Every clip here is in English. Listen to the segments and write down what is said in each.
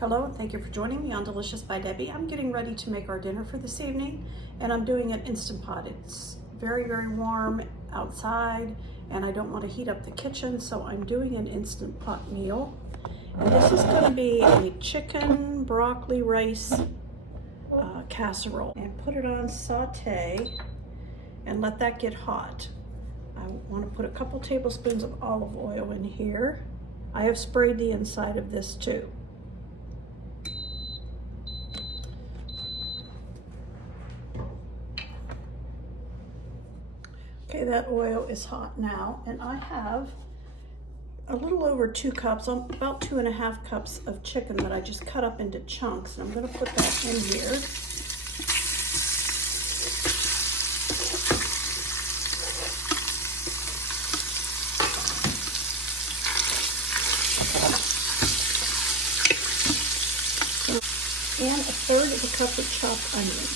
Hello and thank you for joining me on Delicious by Debbie. I'm getting ready to make our dinner for this evening and I'm doing an Instant Pot. It's very, very warm outside and I don't want to heat up the kitchen, so I'm doing an Instant Pot meal. And this is going to be a chicken broccoli rice casserole. And put it on saute and let that get hot. I want to put a couple tablespoons of olive oil in here. I have sprayed the inside of this too. Okay, that oil is hot now, and I have a little over 2 cups, about 2.5 cups of chicken that I just cut up into chunks, and I'm going to put that in here. And 1/3 of a cup of chopped onion.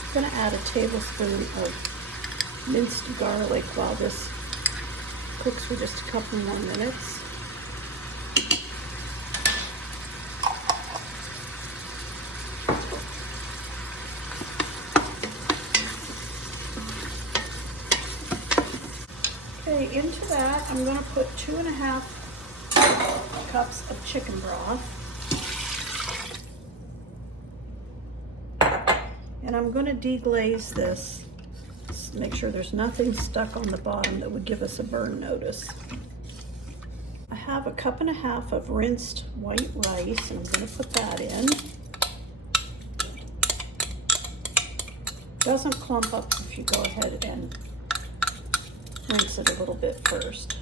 I'm going to add a tablespoon of minced garlic while this cooks for just a couple more minutes. Okay, into that I'm going to put 2.5 cups of chicken broth. And I'm going to deglaze this. Make sure there's nothing stuck on the bottom that would give us a burn notice. I have 1.5 cups of rinsed white rice, and I'm going to put that in. Doesn't clump up if you go ahead and rinse it a little bit first.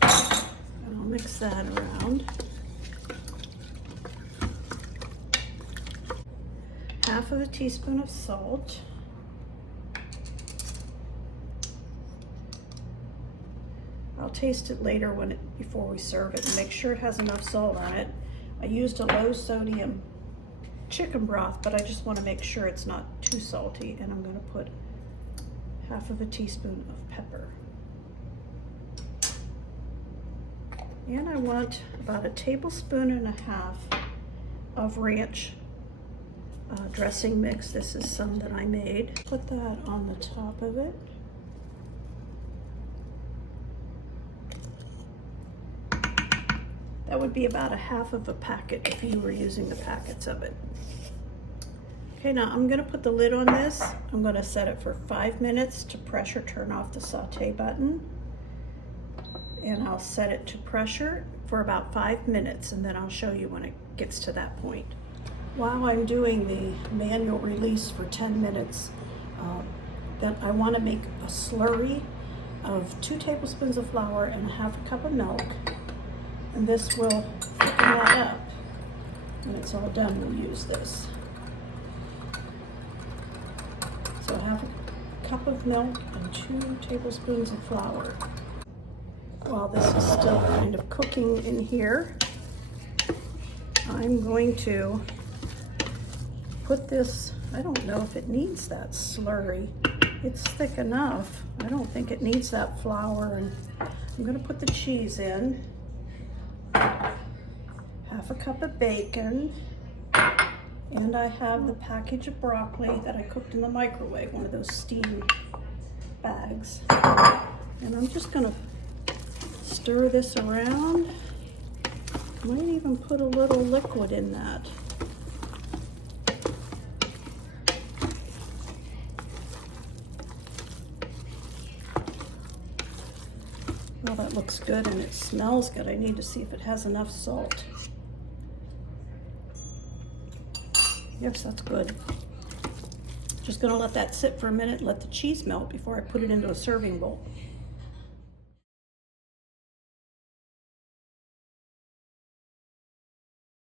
And I'll mix that around. 1/2 teaspoon of salt. I'll taste it later before we serve it and make sure it has enough salt on it. I used a low sodium chicken broth, but I just want to make sure it's not too salty, and I'm going to put 1/2 teaspoon of pepper. And I want about 1.5 tablespoons of ranch dressing mix. This is some that I made. Put that on the top of it. That would be about 1/2 packet if you were using the packets of it. Okay, now I'm going to put the lid on this. I'm going to set it for 5 minutes to pressure, turn off the saute button, and I'll set it to pressure for about 5 minutes, and then I'll show you when it gets to that point. While I'm doing the manual release for 10 minutes, then I want to make a slurry of 2 tablespoons of flour and 1/2 cup of milk. And this will thicken that up. When it's all done, we'll use this. So 1/2 cup of milk and 2 tablespoons of flour. While this is still kind of cooking in here, I'm going to put this, I don't know if it needs that slurry. It's thick enough. I don't think it needs that flour. And I'm going to put the cheese in. 1/2 cup of bacon, and I have the package of broccoli that I cooked in the microwave, one of those steam bags. And I'm just going to stir this around. Might even put a little liquid in that. Well, that looks good and it smells good. I need to see if it has enough salt. Yes, that's good. Just gonna let that sit for a minute, let the cheese melt before I put it into a serving bowl.